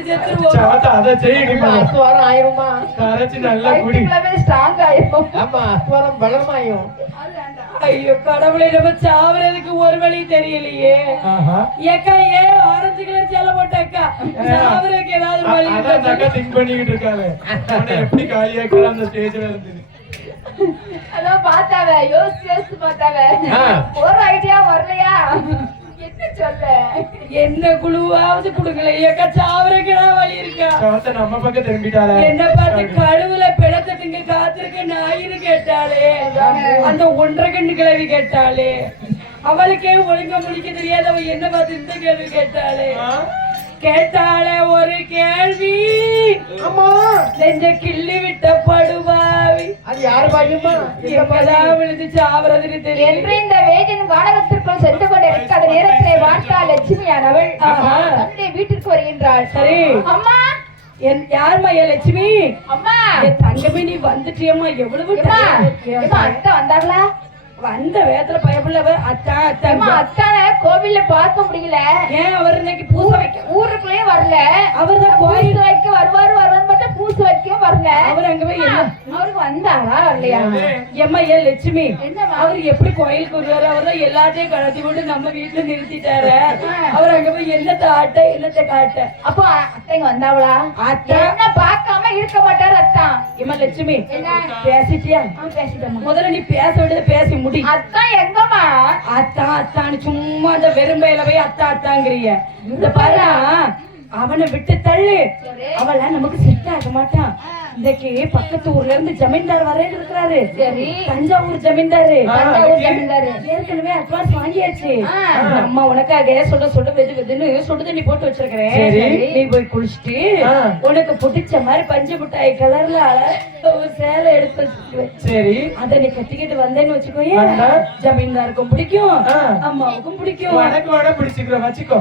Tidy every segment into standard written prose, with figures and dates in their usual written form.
விட்டு செத்துருவோம். அதை செய்யுங்க. அஸ்வாரம் ஆயிருமா? கரைச்சு நல்லா குடி. ஸ்ட்ராங் ஆயிரும். ஆமா, அஸ்வாரம் பலமாயும். ஐயோ கடவுளை, நம்ம சாவறதுக்கு ஒரு வழி தெரியலையே. ஏக்கா ஏன் ஆரஞ்சு கலர் சேலை போட்டாக்கா சாவறதுக்கு ஏதாவது வழி இருக்கா? திங்க் பண்ணிக்கிட்டு இருக்காங்க எப்படி காலியாக்கலாம் அந்த ஸ்டேஜ்ல இருந்தது. அதான் பார்த்தாவ, யோசிச்சு பார்த்தாவ, ஒரு ஐடியா வரலையா? என்ன சொல்ல? என்ன குழுவாவது குடுக்கல. ஏக்கா சாவறதுக்கு வழி இருக்கா? நம்ம பக்கம் திரும்பிட்டாளே. என்ன பார்த்து கழுவுல பிணத்துக்கு காத்திருக்க நாயின்னு கேட்டாலே, அந்த 1.5 கண்ணு கிழவி கேட்டாலே, அவளுக்கே ஒழுங்க முடிக்க தெரியாதவ என்ன பார்த்து இந்த கேள்வி கேட்டாலே ஒரு கேள்வி. ஆமா, நெஞ்ச கிள்ளி விட்ட படுவாவி. அது யாரு பாயுமா? எப்பதான் விழுந்து சாவறதுன்னு தெரியும் என்று இந்த வேதியின் வானகத்திற்குள் சென்று கொண்டிருக்காத நேரத்திலே வார்த்தா லட்சுமியானவள் தன்னுடைய வீட்டிற்கு வருகின்றாள். சரி அம்மா, யாருமா என் லட்சுமி? அம்மா, என் தங்கமே நீ வந்துட்டியம்மா. எவ்வளவு அத்தை வந்தாங்களா? வந்த வேதத்துல பயப்புள்ளவ அத்தான கோவில்ல பார்க்க முடியல. ஏன் அவர் இன்னைக்கு பூசை வைக்க ஊருக்குள்ளே வரல. அவர் தான் கோயில் வைக்க வருவாரு பார்த்தா பூசை வைக்கவும் வரல. அவர் அங்க போய் அவருக்கு வந்தாரா இல்லையா? ஏம்மா என் லட்சுமி, என்னமா அவர் எப்படி கோயிலுக்கு வருவாரு? அவர் தான் எல்லாத்தையும் கலத்தி விட்டு நம்ம வீட்டுல நிறுத்திட்டாரு. அவர் அங்க போய் என்னத்தை காட்ட அப்போ அத்தைங்க வந்தாவளா? அத்தை என்ன பார்க்காம இருக்க மாட்டாரு அத்தான். ஏமா லட்சுமி, என்ன பேசிட்டியா? பேசிட்டேன். முதல்ல நீ பேச விடுறது பேசி முடி. அத்தான் எங்கம்மா? அத்தான்னு சும்மா அந்த வெறும்பையில போய் அத்தாங்கிறிய. இந்த பாரு, அவனை விட்டு தள்ளு. அவள நமக்கு செட் ஆக மாட்டான். இன்னைக்கு பக்கத்து ஊர்ல இருந்து ஜமீன்தார் வரையில இருக்கிறாரு. சரி, தஞ்சாவூர் ஜமீன்தாரு. ஏற்கனவே அட்வான்ஸ் வாங்கியாச்சு. அம்மா உனக்காக சுட வெதுன்னு சுடு தண்ணி போட்டு வச்சிருக்கிறேன். நீ போய் குளிச்சுட்டு உனக்கு பிடிச்ச மாதிரி பஞ்சு மிட்டாய் கலர்ல ஒரு சேலை எடுத்து வச்சுக்குவேன். சரி, அத நீ கட்டிக்கிட்டு வந்தேன்னு வச்சுக்கோயே, ஜமீன்தாருக்கும் பிடிக்கும், அம்மாவுக்கும் பிடிக்கும். உனக்கு வேணா பிடிச்சிக்கிறோம் வச்சுக்கோ.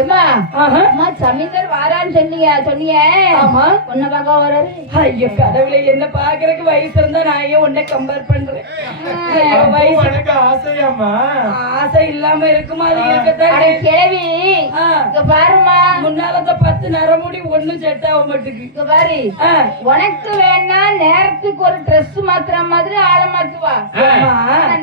அம்மா ஜமீன்தார் வாரான்னு சொன்னீங்க. ஆமா, உன்ன பார்க்க வராரு. ஐயோ கடவுளே, என்ன பாக்குறதுக்கு வயசு இருந்தா நான் ஏன் உன்னை கம்பேர் பண்றேன்? எனக்கு ஆசையாமா? ஆசை இல்லாம இருக்குமா? அது இருக்கத்தான் கேள்வி. பாருமா, முன்னால 10 நரமுடி ஒண்ணும் செட் ஆக மாட்டுக்கு. பாரு, உனக்கு வேணா நேரத்துக்கு ஒரு ட்ரெஸ் மாத்துற மாதிரி ஆள மாத்துவா.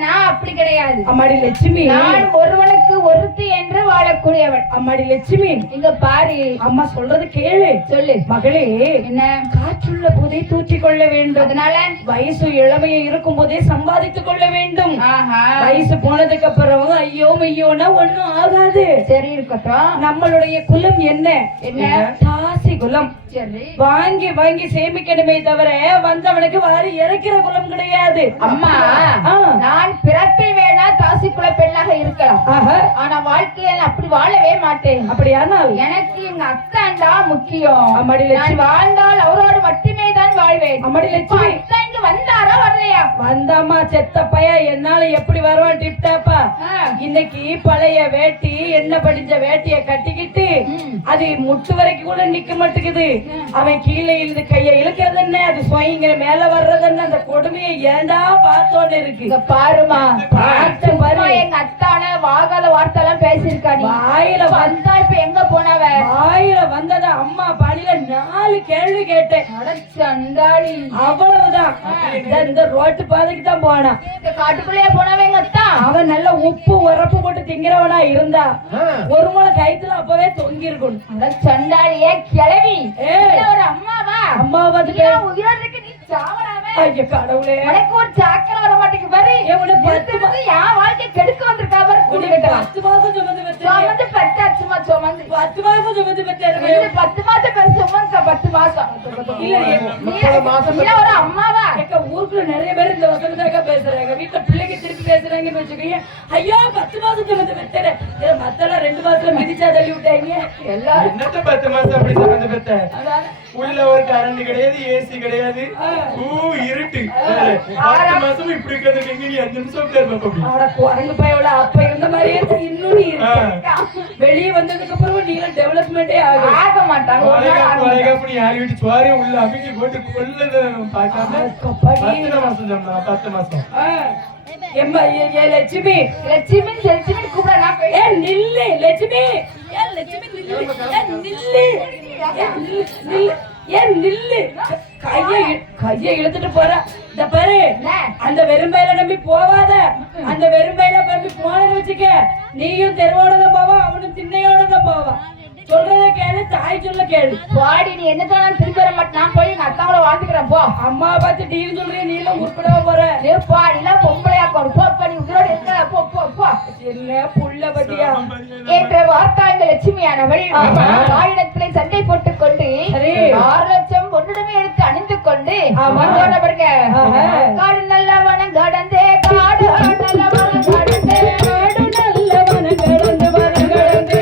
நான் அப்படி கிடையாது. அம்மாடி லட்சுமி, நான் ஒருவனுக்கு ஒருத்தி என்று வாழக்கூடியவன். அம்மாடி லட்சுமி, இங்க பாரு, அம்மா சொல்றது கேளு. சொல்லு மகளே. என்ன? காற்றுள்ள போதே தூற்றிக் கொள்ள வேண்டும். அதனால வயசு இளமையை இருக்கும் போதே சம்பாதித்துக் கொள்ள வேண்டும். வயசு போனதுக்கு அப்புறம் ஐயோ மையோனா ஒண்ணும் ஆகாது. சரி, இருக்கட்டும். நம்மளுடைய குலம் என்ன? தாசி குலம். சரி, வாங்கி வாங்கி சேமிக்கணுமே தவிர வந்தவனுக்கு வாரி இறக்கிற குலம் கிடையாது. அம்மா, நான் பிறப்பில் வேணா தாசி குல பெண்ணாக இருக்கலாம். ஆனா வாழ்க்கையில அப்படி வாழவே மாட்டேன். அப்படியானால் எனக்கு எங்க அத்தான் தான் முக்கியம். நான் வாழ்ந்தால் அவரோடு மட்டுமே தான் வாழ்வேன். அம்மாடி லட்சுமி, இங்க வந்தாரா வரலையா? வந்தாமா செத்த பைய, என்னால எப்படி வருவான் டிப்டாப்பா. இன்னைக்கு பழைய வேட்டி, என்ன படிஞ்ச வேட்டிய கட்டிக்கிட்டு அது முட்டு வரைக்கும் கூட நிக்க மாட்டேங்குது. அவன் கீழே இருந்து கையை இழுக்கிறது என்ன, அது சுயங்கிற மேல வர்றது என்ன, அந்த கொடுமையை ஏண்டா பார்த்தோன்னு இருக்கு. பாருமா, பார்த்த பாரு, எங்க அத்தான வாகாத வார்த்தை எல்லாம் பேசியிருக்கா. வாயில வந்தா இப்ப எங்க போனவ? வாயில வந்தத அம்மா பாடியில 4 கேள்வி கேட்டேன். சண்டாளி, அவ்வளவுதான். இந்த ரோட்டு பாதைக்கு தான் போனா. இந்த காட்டுக்குள்ளேயே போனவ எங்க அத்தா. அவன் நல்ல உப்பு உரப்பு போட்டு திங்கிறவனா இருந்தா ஒரு முளை கைத்துல அப்பவே தொங்கி இருக்கணும். சண்டாளியே கிளவி, ஒரு அம்மாவா? அம்மா வந்து உயிரோடு நீ சாவலாமே. ஐயோ கடவுளே, எனக்கு ஒரு சாக்கரை வர மாட்டேங்குது பாரு. என் வாழ்க்கை கெடுக்க வந்திருக்கா பாரு. 10 மாசம் சுமந்து சுமந்து பெற்றாச்சுமா, சுமந்து 10 மாசம் சுமந்து பெற்றாரு. 10 மாசம் பெரு சுமந்து 10 மாசம் இல்ல ஒரு அம்மாவா? ஊருக்குள்ள நிறைய பேர் இந்த வசனத்தாக பேசுறாங்க. வீட்டுல பிள்ளைங்க திருப்பி பேசுறாங்கன்னு வச்சுக்கோங்க. ஐயோ 10 மாசம் சுமந்து பெற்ற மத்தெல்லாம் 2 மாசத்துல மிதிச்சா தள்ளி விட்டாங்க. எல்லாரும் 10 மாசம் அப்படி சுமந்து பெற்ற. உள்ள ஒரு கரண்ட் கிடையாது, ஏசி கிடையாது, இருட்டு. 10 மாசம் இப்படி இருக்கிறதுக்கு நீ 5 நிமிஷம் குரங்கு பையோட அப்ப இருந்த மாதிரியே இன்னொரு வெளியே வந்ததுக்கு அப்புறம் நீங்க டெவலப்மெண்டே ஆக மாட்டாங்க. யார் வீட்டு சுவாரியும் உள்ள அமைக்க போட்டு கொள்ளது பார்க்காம 10 மாசம். லட்சுமி, லட்சுமி லட்சுமி கூப்பிட நான் நில்லு. லட்சுமி, லட்சுமி நில்லு. ஏன் நில்லு கையை இழுத்துட்டு போற இந்த பாரு அந்த வெறும்பையில நம்பி போவாத அந்த வெறும்பையில நம்பி போனன்னு வச்சுக்க நீயும் தெருவோட தான் போவா அவனும் திண்ணையோட தான் போவான் சொல்றத கேளு தாய் சொல்ல கேளு பாடி நீ என்ன சொன்னாலும் திரும்பி வர மாட்டேன் நான் போய் எங்க அத்தாவோட வாழ்ந்துக்கிறேன் போ அம்மா பார்த்து டீன்னு சொல்றேன் நீ எல்லாம் உருப்படவா போற நீ பாடிலாம் பொம்பளையா போடு போ நீ உயிரோட இருக்க போ போ போ என்ன புள்ள பட்டியா என்ற வார்த்தாங்க லட்சுமியானவள் ஆயிரத்திலே சண்டை போட்டுக் கொண்டு 6 லட்சம் பொன்னிடமே எடுத்து அணிந்து கொண்டு அவர்கள காடு நல்லவனம் கடந்தே காடு நல்லவனம் கடந்தே காடு நல்லவனம் கடந்து வனம் கடந்தே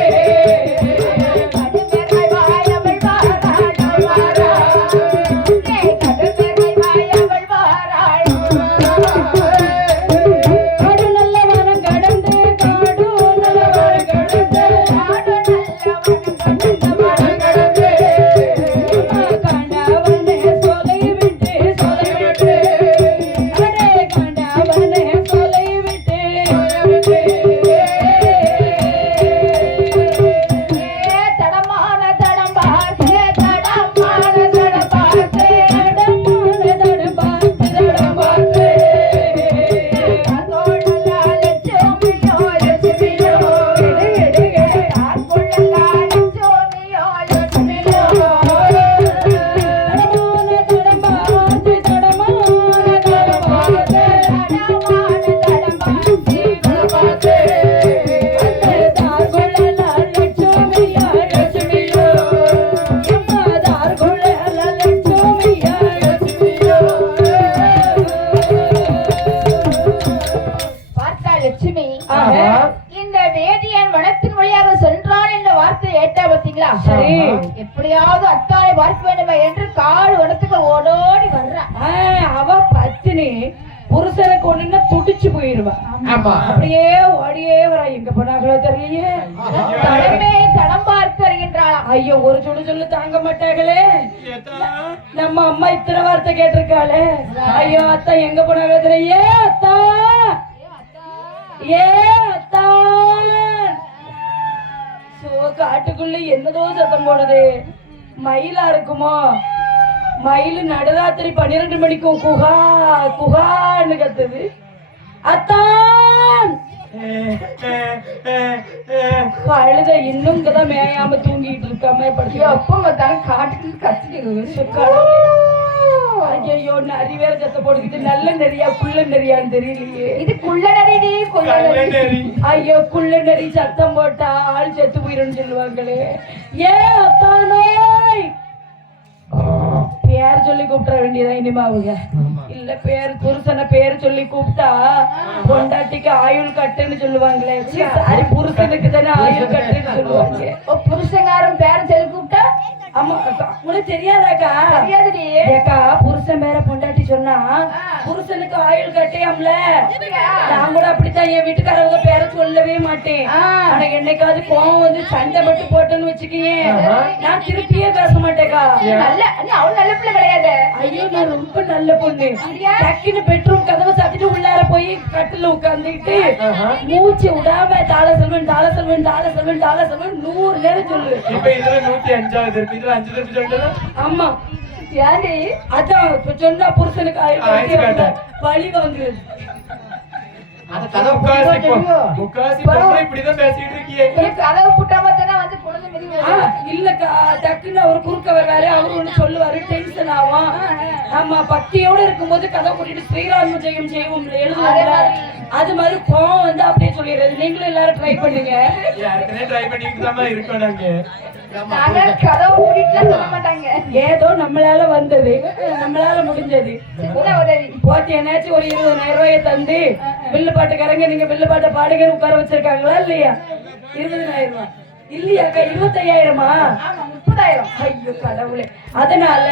எப்படியாவது அத்தானை பார்க்க வேண்டுமா என்று காடு வனத்துக்கு ஓடோடி வர்றான் அவ பத்தினி புருஷனுக்கு ஒண்ணுன்னா துடிச்சு போயிருவா அப்படியே ஓடியே வரா எங்க போனாங்களோ தெரியலையே தடம் பார்த்து வருகின்றாளாம் ஐயோ ஒரு சொல்லு தாங்க மாட்டாங்களே நம்ம அம்மா இத்தனை வார்த்தை கேட்டிருக்காளே ஐயோ அத்தா எங்க போனாங்களோ தெரியல அத்தா ஏ அத்தா காட்டுக்குள்ள என்னதோ சத்தம் போடுது மயிலா இருக்குமோ மயில் நடுராத்திரி 12 மணிக்கும் குகா குகான்னு கத்துது அத்தான் கழுத இன்னும் இங்கதான் மேயாம தூங்கிட்டு இருக்காம படுத்து அப்ப காட்டுக்கு கத்திட்டு ஐயோ நிறைய பேர் சத்த போட்டுக்கிட்டு நல்ல நெறியா குள்ள நெறியான்னு தெரியலையே இது குள்ள நெறி ஐயோ குள்ள நெறி சத்தம் போட்டா ஆள் செத்து போயிருன்னு சொல்லுவாங்களே ஏன் அத்தானோய் பேர் சொல்லி கூப்பிட வேண்டியதா இனிமே அவங்க இல்ல பேர் புருஷனை பேர் சொல்லி கூப்பிட்டா பொண்டாட்டிக்கு ஆயுள் கட்டுன்னு சொல்லுவாங்களே சாரி புருஷனுக்கு தானே ஆயுள் கட்டுன்னு சொல்லுவாங்க புருஷங்காரன் பேர் சொல்லி கூப்பிட்டா ஆமா உனக்கு தெரியாதாக்கா தெரியாதுடி ஏக்கா புருஷன் பேர பொண்டாட்டி சொன்னா புருஷனுக்கு ஆயுள் கட்டியாம்ல நான் கூட அப்படித்தான் என் வீட்டுக்காரவங்க பேர சொல்லவே மாட்டேன் ஆனா என்னைக்காவது கோவம் வந்து சண்டை மட்டும் போட்டேன்னு வச்சுக்கேன் நான் திருப்பியே பேச மாட்டேக்கா நல்ல அவள் நல்ல பிள்ளை கிடையாது ஐயோ நான் ரொம்ப நல்ல பொண்ணு டக்குன்னு பெட்ரூம் கதவை சாத்திட்டு உள்ளார போய் கட்டில உட்கார்ந்துட்டு மூச்சு விடாம தாள செல்வன் தாள செல்வன் தாள செல்வன் தாள செல்வன் 100 நேரம் சொல்லு இப்ப இதுல 105வது இருக்கு இதுல 5 தடவை சொல்லிட்டா ஆமா யாரு அதான் சொன்னா புருஷனுக்கு ஆயுள் வலி வாங்குறது இல்லக்கா டக்குன்னு அவர் குறுக்க வர்றாரு அவரு ஒண்ணு சொல்லுவாரு டென்ஷன் ஆகும் நம்ம பக்தியோட இருக்கும்போது கதை கூட்டிட்டு ஸ்ரீராம ஜெயம் செய்வோம் எழுதுவாங்க அது மாதிரி கோவம் வந்து அப்படியே சொல்லிடுறது நீங்களும் எல்லாரும் ட்ரை பண்ணுங்க ட்ரை பண்ணிட்டு தான் இருக்கோம் நாங்க ஏதோ நம்மளால வந்தது நம்மளால முடிஞ்சது போட்டு என்னாச்சும் ஒரு 20,000 ரூபாயை தந்து வில்லு பாட்டுக்காரங்க நீங்க வில்லு பாட்டை பாடுங்கன்னு உட்கார வச்சிருக்காங்களா இல்லையா 20,000 ரூபாய் இல்லையாக்கா 25,000மா 30,000 ஐயோ கடவுளே அதனால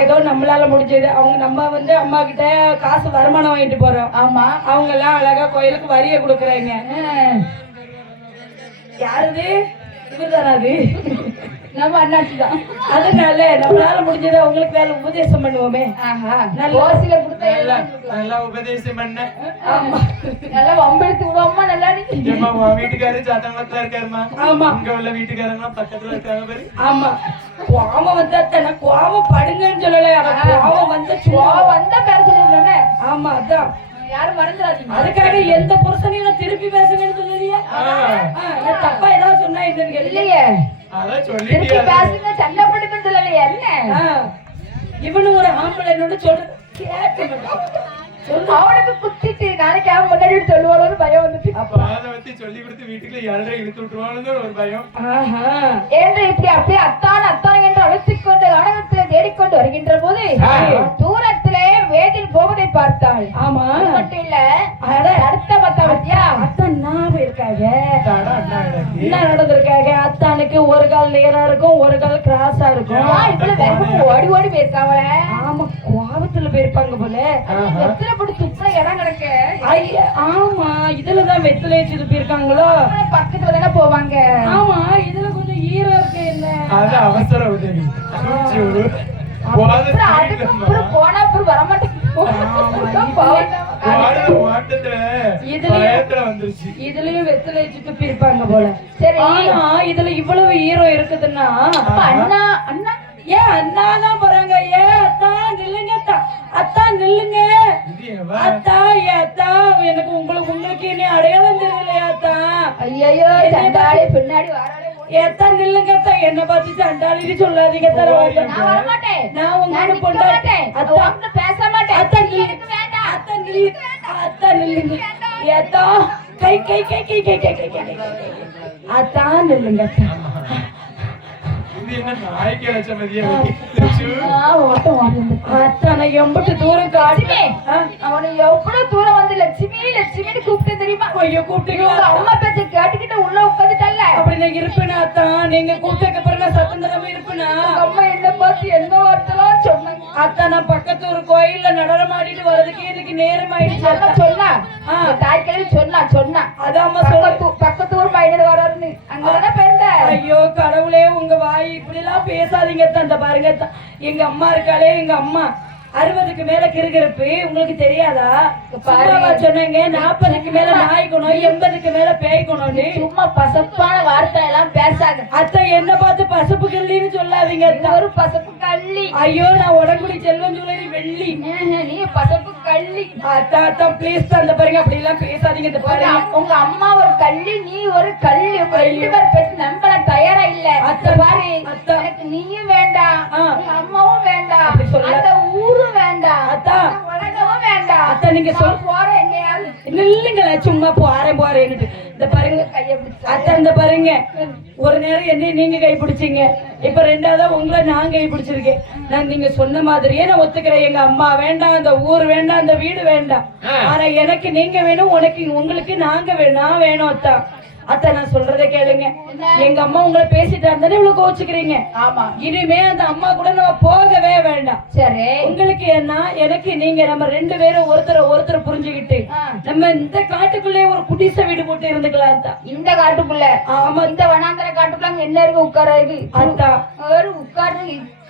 ஏதோ நம்மளால முடிஞ்சது அவங்க நம்ம வந்து அம்மா கிட்ட காசு வருமானம் வாங்கிட்டு போறோம் ஆமா அவங்க எல்லாம் அழகா கோயிலுக்கு வரிய கொடுக்குறாங்க யாருது இவர்தானாது நம்ம அண்ணாச்சி தான் அதனால நம்மளால முடிஞ்சது அவங்களுக்கு வேலை உபதேசம் பண்ணுவோமே நல்லா உபதேசம் பண்ண நல்லா வம்பெடுத்து விடுவோமா நல்லா வீட்டுக்காரரு சாத்தங்கத்துல இருக்காருமா ஆமா இங்க உள்ள வீட்டுக்காரங்க பக்கத்துல இருக்காங்க பாரு ஆமா கோவம் வந்தா தானே கோவம் படுங்கன்னு சொல்லல அவன் கோவம் வந்த கோவம் வந்தா பேர சொல்லிருந்தேனே. ஆமா அதான் யாரும் மறந்துடாதீங்க. அதுக்காக எந்த புருஷனையும் திருப்பி பேசுவேன்னு சொல்லுறியா? நான் தப்பா ஏதாவது சொன்னா இல்லையே, அதான் திருப்பி சொல்லிட்டியா? பேசுங்க, சண்டை போட்டுன்னு சொல்லலையே என்ன. இவனு ஒரு ஆம்பளை என்னோட சொல்றது கேட்க மாட்டான். அவனுக்கு குத்திட்டு நாளைக்கு அவன் முன்னாடி சொல்லுவாளோன்னு பயம் வந்துட்டு. அப்ப அதை பத்தி சொல்லி கொடுத்து வீட்டுக்குள்ள யாரை இழுத்து விட்டுருவான்னு ஒரு பயம். என்று இப்படி அப்படியே அத்தான் அத்தான் என்று அழைத்துக் கொண்டு அடகத்திலே தேடிக்கொண்டு வருகின்ற போது தூரத்திலே வேதில் போவதை பார்த்தாள். ஆமா மட்டும் இல்ல அடுத்த மத்த பத்தியா அத்தான் ஞாபகம் இருக்காங்க தாடா அண்ணா எனக்கு. என்ன நடந்திருக்காங்க. அத்தானுக்கு ஒரு கால் நேரா இருக்கும், ஒரு கால் கிராஸா இருக்கும். இதுல வேகமா ஓடி ஓடி போயிருக்காவள. ஆமா கோபத்துல போயிருப்பாங்க போல. வெத்தில போட்டு துப்புற இடம் கிடக்கு. ஐயா ஆமா இதுலதான் வெத்தில வச்சு போயிருக்காங்களோ. பக்கத்துல தானே போவாங்க. ஆமா இதுல கொஞ்சம் ஈரம் இருக்கு. என்ன அது அவசர உதவி. அதுக்கப்புறம் போனா அப்புறம் வரமாட்டேன். இதுலயும் வெத்தில வச்சுட்டு போயிருப்பாங்க போல. சரி ஆனா இதுல இவ்வளவு ஈரம் இருக்குதுன்னா அண்ணா அண்ணா ஏன் அண்ணாதான் போறாங்க. ஏன் அத்தா நில்லுங்க, அத்தா நில்லுங்க, அத்தா ஏன் அத்தா எனக்கு உங்களுக்கு என்ன அடையாளம் தெரியலையா அத்தா? ஐயோ சண்டாளி பின்னாடி வராளே. ஏத்தா நில்லுங்க அத்தா, என்ன பார்த்து சண்டாளின்னு சொல்லாதீங்க. நான் வர மாட்டேன். நான் உங்க பொண்ணு அத்தா பேச மாட்டேன். அத்தா நில்லுங்க, அத்தா நில்லுங்க, அத்தா நில்லுங்க, ஏத்தா கை கை கை கை கை கை கை கை அத்தா நில்லுங்க அத்தா. அத்தனை எம்பட்டு தூரம் காட்டுமே. அவனை எவ்வளவு தூரம் வந்து லட்சுமி லட்சுமின்னு கூப்பிட்டு தெரியுமா? ஐயோ கூப்பிட்டீங்களா? அம்மா பேச்ச கேட்டுக்கிட்டு உள்ள உட்காந்துட்டல்ல. அப்படி நான் இருப்பேனா அத்தான்? நீங்க கூப்பிட்டதுக்கு அப்புறம் நான் சத்தம் தராம இருப்பேனா? அம்மா என்ன பார்த்து என்ன வார்த்தைலாம் சொன்னாங்க. அத்தான் நான் பக்கத்து ஒரு கோயில்ல நடனம் ஆடிட்டு வர்றதுக்கு எனக்கு நேரம் ஆயிடுச்சு. சொன்னா தாய்க்கிழமை சொன்னா அதான் பக்கத்து ஊர் பையனோட வராருன்னு அங்கதானே போயிருந்த. ஐயோ கடவுளே உங்க வாய் இப்படி எல்லாம் பேசாதீங்க அத்தான். இந்த பாருங்க அத்தான், எங்க அம்மா இருக்காளே, எங்க அம்மா 60க்கு மேல கிறுகிறுப்பு உங்களுக்கு தெரியாதா? சொன்னாங்க 40க்கு மேல நாய்க்கணும், 80க்கு மேல பேய்க்கணும்னு. சும்மா பசப்பான வார்த்தை எல்லாம் பேசாத. அத்தை என்ன பார்த்து பசப்பு கள்ளின்னு சொல்லாதீங்க. ஒரு பசப்பு கள்ளி. ஐயோ நான் உடம்புடி செல்வம் சொல்லி வெள்ளி. நீ பசப்பு கள்ளி. அத்தா அத்தா ப்ளீஸ் அந்த பாருங்க அப்படி எல்லாம் பேசாதீங்க. இந்த பாருங்க உங்க அம்மா ஒரு கள்ளி, நீ ஒரு கள்ளி. உங்க 2 பேர் பேசி நம்பல தயாரா இல்ல. அத்தை பாரு எனக்கு நீயும் வேண்டாம், உங்க அம்மாவும் வேண்டாம், அந்த ஊரும் வேண்டாம், அத்தா உலகமும் வேண்டாம். அத்தா நீங்க போறேன் எங்கேயாவது நில்லுங்களே, சும்மா போறேன்னுட்டு. இந்த பாருங்க கைய பிடிச்சா அத்தா இந்த பாருங்க, ஒரு நேரம் என்ன நீங்க கை பிடிச்சீங்க, இப்ப ரெண்டாவதா உங்களை நான் கை பிடிச்சிருக்கேன். நான் நீங்க சொன்ன மாதிரியே நான் ஒத்துக்கிறேன். எங்க அம்மா வேண்டாம், அந்த ஊர் வேண்டாம், அந்த வீடு வேண்டாம். ஆனா எனக்கு நீங்க வேணும், உங்களுக்கு நாங்க வேணும் வேணும் அத்தா. அத்தா நான் சொல்றதை கேளுங்க. எங்க அம்மா உங்களை பேசிட்டா இருந்தானே இவ்வளவு கோச்சுக்கிறீங்க. ஆமா இனிமே அந்த அம்மா கூட நம்ம போகவே வேண்டாம். சரி உங்களுக்கு என்ன எனக்கு நீங்க நம்ம 2 பேரும் ஒருத்தர் புரிஞ்சுக்கிட்டு நம்ம இந்த காட்டுக்குள்ளே ஒரு குடிசை வீடு போட்டு இருந்துக்கலாம் தான். இந்த காட்டுக்குள்ள ஆமா இந்த வனாந்தர காட்டுக்குள்ள என்ன இருக்கு உட்காராது அத்தா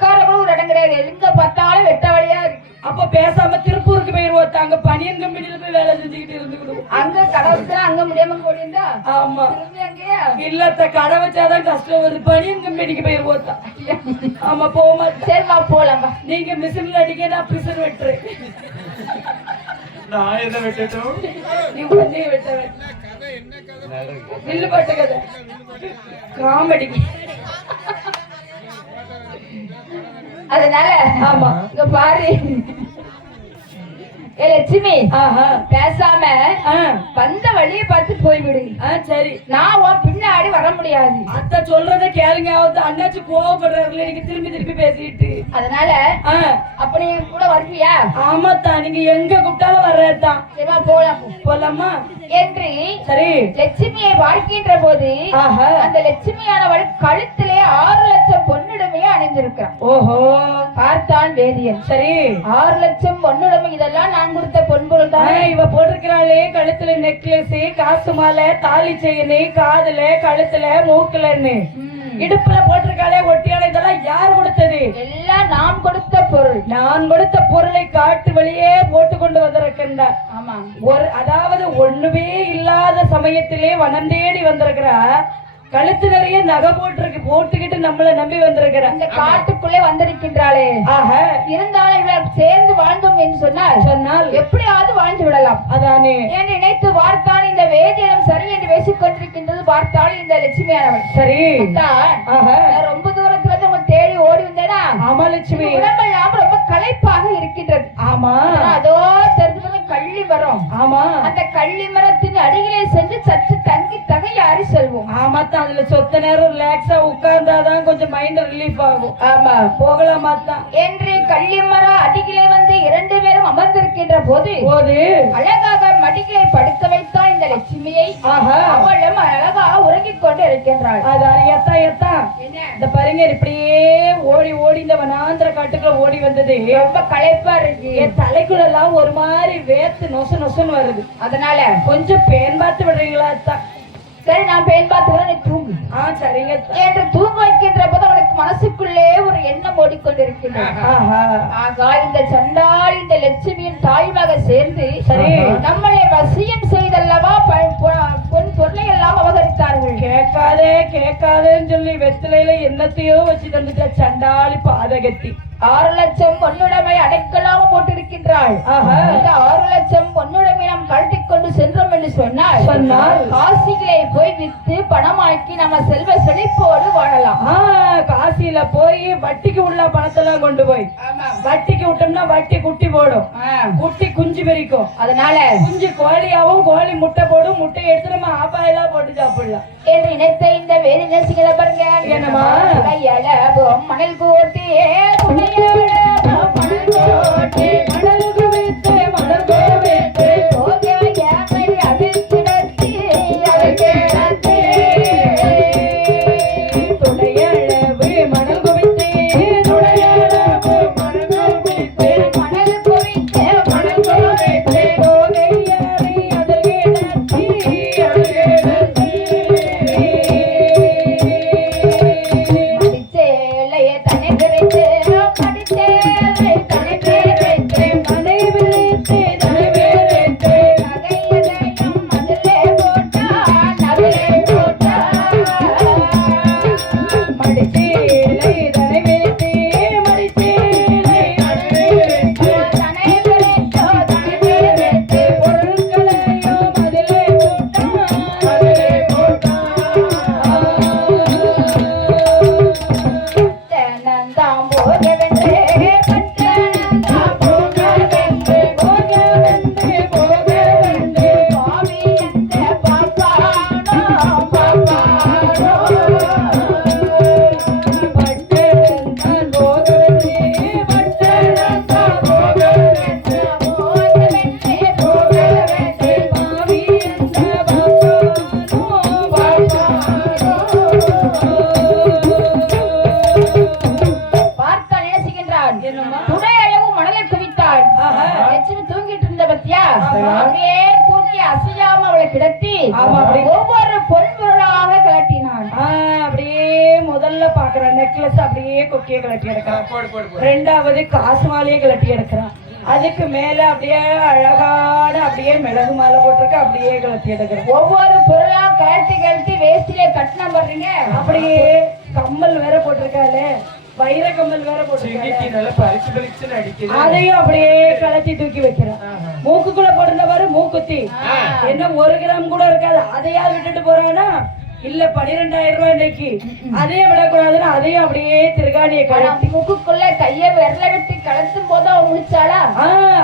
உட்கார ஒரு இடம் கிடையாது. எங்க பார்த்தாலும் வெட்ட வழியா இருக்கு. அப்ப பேசாம திருப்பூருக்கு போயிருவோம். அங்க பனியன் கம்பெனில போய் வேலை செஞ்சுக்கிட்டு இருந்துக்கணும். அங்க கடை வச்சா அங்க முடியாம போயிருந்தா. ஆமா இல்ல கடை வச்சாதான் கஷ்டம் வருது. பனியன் கம்பெனிக்கு போயிருவோம். ஆமா போமா. சரிமா போலாம். நீங்க மிஷின்ல அடிக்க, நான் பிசன் வெட்டுறேன். நான் என்ன வெட்டட்டும்? நீ உடனே வெட்ட நில்லு பட்ட கதை காமெடி. அதனால ஆமா இங்க பாரு லட்சுமி பேசாம வந்த வழியை பார்த்து போய்விடு. சரி நான் உன் பின்னாடி வர முடியாது. அத்தை சொல்றத கேளுங்க. அண்ணாச்சு கோவப்படுறாருல நீங்க திருப்பி பேசிட்டு. அதனால அப்ப நீ கூட வருவியா? ஆமாத்தா நீங்க எங்க கூப்பிட்டாலும் வர்றதான். சரிமா போலாம் போலாமா என்று சரி லட்சுமியை பார்க்கின்ற போது அந்த லட்சுமியானவள் கழுத்திலே 6 லட்சம் பொன்னுடைமையை அணிந்திருக்கிறான். ஓஹோ பார்த்தான் வேதியன். சரி 6 லட்சம் பொன்னுடைமை இதெல்லாம் நான் கொடுத்த பொன்பொருள் தான். இவ போட்டிருக்கிறாளே கழுத்துல நெக்லஸ், காசு மாலை, தாலி செயின், காதுல கழுத்துல மூக்குலன்னு இடுப்புல போட்டிருக்காளே ஒட்டியால, இதெல்லாம் யார் கொடுத்தது? எல்லாம் நாம் கொடுத்த பொருள். நான் கொடுத்த பொருளை காட்டு வழியே போட்டு கொண்டு வந்திருக்கின்றார். ஆமா அதாவது ஒண்ணுமே இல்லாத சமயத்திலே வனம் தேடி வந்திருக்கிறா. கழுத்து நிறைய நகை போட்டுக்கிட்டு நம்மள நம்பி வந்திருக்கிற அந்த காட்டுக்குள்ளே வந்திருக்கின்றாளே ஆக இருந்தாலும் இவள் சேர்ந்து வாழ்ந்தோம் என்று சொன்னால் எப்படியாவது வாழ்ந்து விடலாம் அதானே என்று நினைத்து பார்த்தான். இந்த வேதியிடம் சரி என்று பேசிக் கொண்டிருக்கின்றது பார்த்தால் இந்த லட்சுமியானவள். சரி ரொம்ப தூரத்துல இருந்து உங்க தேடி ஓடி வந்தேனா. ஆமா லட்சுமி, உடம்பெல்லாம் ரொம்ப களைப்பாக இருக்கின்றது. ஆமா அதோ தெரிஞ்சு கள்ளி மரம். ஆமா அந்த கள்ளி மரத்தின் அடியிலே சென்று சற்று தங்கி தகையாறி செல்வோம். ஆமா தான், அதுல சொத்த நேரம் ரிலாக்ஸா உட்கார்ந்தாதான் கொஞ்சம் மைண்ட் ரிலீஃப் ஆகும். ஆமா போகலாமா தான் என்று கள்ளி மரம் அடியிலே வந்து 2 பேரும் அமர்ந்திருக்கின்ற போது அழகாக மடிகளை படுக்க வைத்தான் இந்த லட்சுமியை. அவளும் அழகாக உறங்கிக் கொண்டு இருக்கின்றாள். அதான் எத்தா எத்தா இந்த பாருங்க, இப்படியே ஓடி ஓடி இந்த வனாந்திர காட்டுக்குள்ள ஓடி வந்தது ரொம்ப களைப்பா இருக்கு. என் தலைக்குள்ள எல்லாம் ஒரு மாதிரி வேத்து நொச நொசன்னு வருது. அதனால கொஞ்சம் பேன் பார்த்து விடுறீங்களா அத்தா? சரி, நான் பேன் பார்த்து நீ தூங்கு. சரிங்க என்று தூங்க வைக்கின்ற போது அவனுக்கு மனசுக்குள்ளே ஒரு எண்ணம் ஓடிக்கொண்டிருக்கின்றது. ஆகா, இந்த சண்டாளி இந்த லட்சுமியின் தாய்மாக சேர்ந்து சரி நம்மளை வசியம் செய்தல்லவா பொன் பொருளை எல்லாம் அபகரித்தார்கள். கேட்காதேன்னு சொல்லி வெத்திலையில என்னத்தையோ வச்சு தந்துட்ட சண்டாளி பாதகத்தி. 6 லட்சம் பொன்னுடைமை அடைக்கலாம போட்டிருக்கின்றாள். இந்த 6 லட்சம் பொன்னுடைமை நாம் கழட்டிக் கொண்டு சென்றோம் என்று சொன்னால் காசிகளை போய் வித்து பணமாக்கி நம்ம செல்வ செழிப்போடு வாழலாம். காசியில போய் வட்டிக்கு உள்ள பணத்தெல்லாம் கொண்டு போய் வட்டிக்கு விட்டோம்னா வட்டி குட்டி போடும், குட்டி குஞ்சு பெரிக்கும். அதனால குஞ்சு கோழியாவும் கோழி முட்டை போடும், முட்டையை எடுத்து நம்ம ஆப்பாயெல்லாம் போட்டு சாப்பிடலாம் என்று நினைத்த இந்த வேதி நேசிகளை பாருங்க. என்னமா மணல் கோட்டி கிடத்தி ஒவ்வொரு பொருளாக கலட்டினான். அப்படியே முதல்ல பாக்குறான் நெக்லஸ் அப்படியே கொக்கிய கலட்டி எடுக்கிறான், 2வது காசு மாலையே கலட்டி எடுக்கிறான், அதுக்கு மேல அப்படியே அழகான அப்படியே மிளகு மாலை போட்டிருக்க அப்படியே கலட்டி எடுக்கிறான். ஒவ்வொரு பொருளா கலட்டி கலட்டி வேஸ்டிலே கட்டினா பாருங்க. அப்படியே கம்மல் வேற போட்டிருக்காளே, வைர கம்மல் வேற போட்டிருக்காங்க, அதையும் அப்படியே கலத்தி தூக்கி வைக்கிறான். மூக்குக்குள்ள போட்டிருந்தவாரு மூக்குத்தி என்ன 1 கிராம் கூட இருக்காது, அதையா விட்டுட்டு போறானா? இல்ல 12,000 ரூபாய் இன்னைக்கு, அதையும் விடக்கூடாதுன்னு அதையும் அப்படியே திருகாணியை கலத்தி மூக்குக்குள்ள கைய விரல விட்டு கலத்தும் போது அவன் முடிச்சாளா?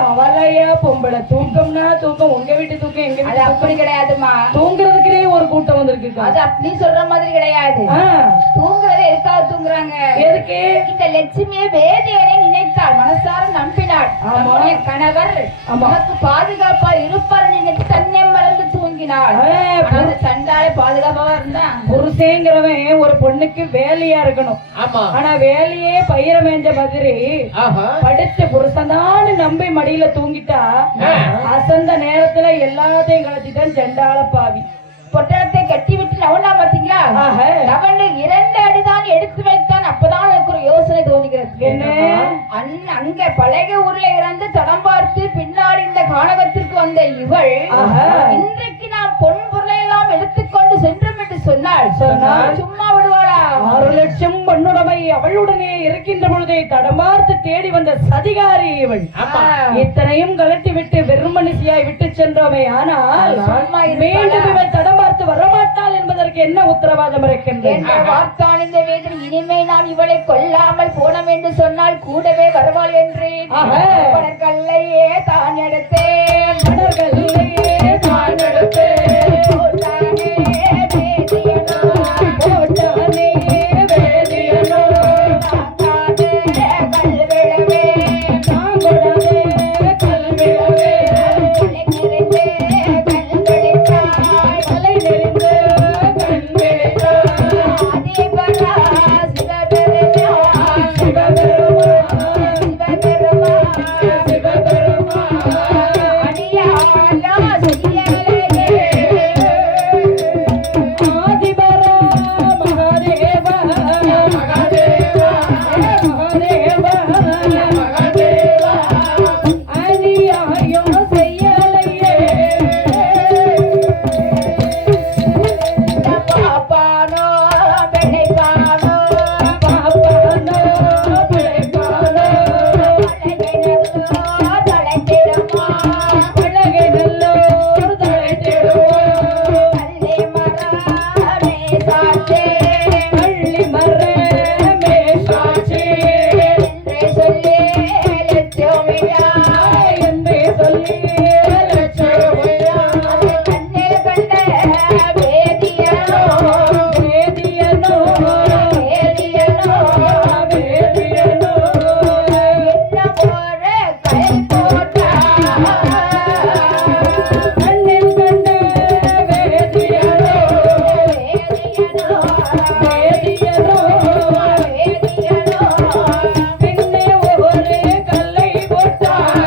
அவளையா பொம்பளை தூக்கம்னா தூக்கம், உங்க வீட்டு தூக்கம் எங்க வீட்டு அப்படி கிடையாதுமா. தூங்குறதுக்குனே ஒரு கூட்டம் வந்திருக்கு. அது அப்படி சொல்ற மாதிரி கிடையாது. தூங்குறது எதுக்காக தூங்குறாங்க? எதுக்கு? இந்த லட்சுமியை வேதியனை நினைத்தாள், மனசார நம்பினாள். அவனுடைய கணவர் நமக்கு பாதுகாப்பா இருப்பார் நினைத்து தன்னை மறந்து தூங்கினாள். சண்டாளை பாதுகாப்பாக இருந்தா புருஷங்கிறவன் ஒரு பொண்ணுக்கு வேலையா இருக்கணும். ஆனா வேலையே பயிர மேஞ்ச மாதிரி படுத்த புருஷன்தான் நம்பி மடியில தூங்கிட்டா அசந்த நேரத்துல எல்லாத்தையும் கலத்திட்டான் சண்டாள பாவி. பொட்டலத்தை கட்டி விட்டு நவனா பாத்தீங்களா? அவன் 2 அடிதான் எடுத்து வைத்தான். அப்பதான் எனக்கு ஒரு யோசனை தோணுகிறது. என்ன? அங்க பழைய ஊர்ல இருந்து தடம் பார்த்து பின்னாடி இந்த கானகத்திற்கு வந்த இவள் இன்றைக்கு நான் பொன் பொருளை எல்லாம் எடுத்துக்கொண்டு சென்றோம் என்று சொன்னால் சொன்னால் சும்மா விடுவாளா? 6 லட்சம் பொன்னுடைமை அவளுடனே இருக்கின்ற பொழுதே தடமார்த்து தேடி வந்த சதிகாரி இவள். ஆமா. இத்தனையும் கலட்டி விட்டு வெறும் மனுஷியாய் விட்டு சென்றோமே, ஆனால் சும்மா மீண்டும் இவள் தடமார்த்து வரமாட்டாள் என்பதற்கு என்ன உத்தரவாதம் இருக்கின்றது? என்ற வார்த்தான் இந்த வேதனை. இனிமே நாம் இவளை கொல்லாமல் போனோம் என்று சொன்னால் கூடவே வருவாள் என்று கல்லையே தான் எடுத்தேன், மலர்களையே தான் எடுத்தேன், போட்டானே வேதியனோ, போட்டானே வேதியனோ, தாங்காதே கல்விழவே, தாங்கொடாதே கல்விழவே, தலை நிறைந்தே கண்களித்தாய், தலை நெறிந்து கண் விழித்தாய். ஆதிபரா சிவபெருமான், சிவபெருமான், சிவபெருமான், சிவபெருமான், அடியாரா செய்யலையே. ஆதிபரா மகாதேவா, மகாதேவா, மகாதேவா, மகாதேவா, அநியாயம் செய்யலையே. பாப்பானோ பிழைப்பானோ, பாப்பானோ பிழைப்பானோ, அழகினோ தலைத்திடுமா, அழகை நல்லோர் தழைத்திடுவோம். கள்ளி மரமே சாற்றே, பள்ளி மரமே சாட்சி என்றே சொல்லி லட்சுமியா, என்றே சொல்லி லட்சுமியா, அது கண்ணில் கண்ட வேதியனோ, வேதியனோ, வேதியனோ, வேதியனோ, என்ன ஒரு கை போட்டா, கண்ணில் கண்ட வேதியனோ, வேதியனோ, வேதியனோ, வேதியனோ, பின்னே ஒரு கல்லை போட்டான்.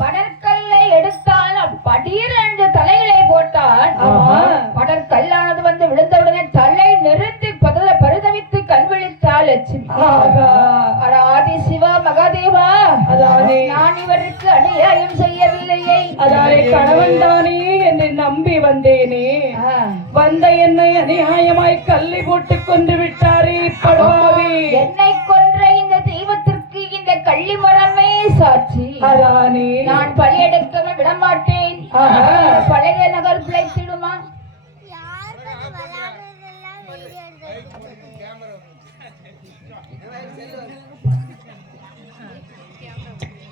படற்கல்லை எடுத்தான், படீரென்று தலையிலே போட்டான். ஆமா. படற்கல்லானது வந்து விழுந்தவுடனே தலை நிறுத்தி பரிதவித்து கண் விழித்தாள் லட்சுமி. ஆகா. அட ஆதி சிவா மகாதேவா, அதானே. நான் இவருக்கு அநியாயம் செய்யவில்லையே. அதானே கணவன் தானே என்று நம்பி வந்தேனே, ஆ. வந்த என்னை அநியாயமாய் கல்லை போட்டுக் கொண்டு விட்டாரே படுபாவி. என்னை கொன்ற இந்த தெய்வத்திற்கு இந்த கள்ளி மரமே சாட்சி. அதானே. நான் பலியெடுக்க விடமாட்டேன். ஆஹா.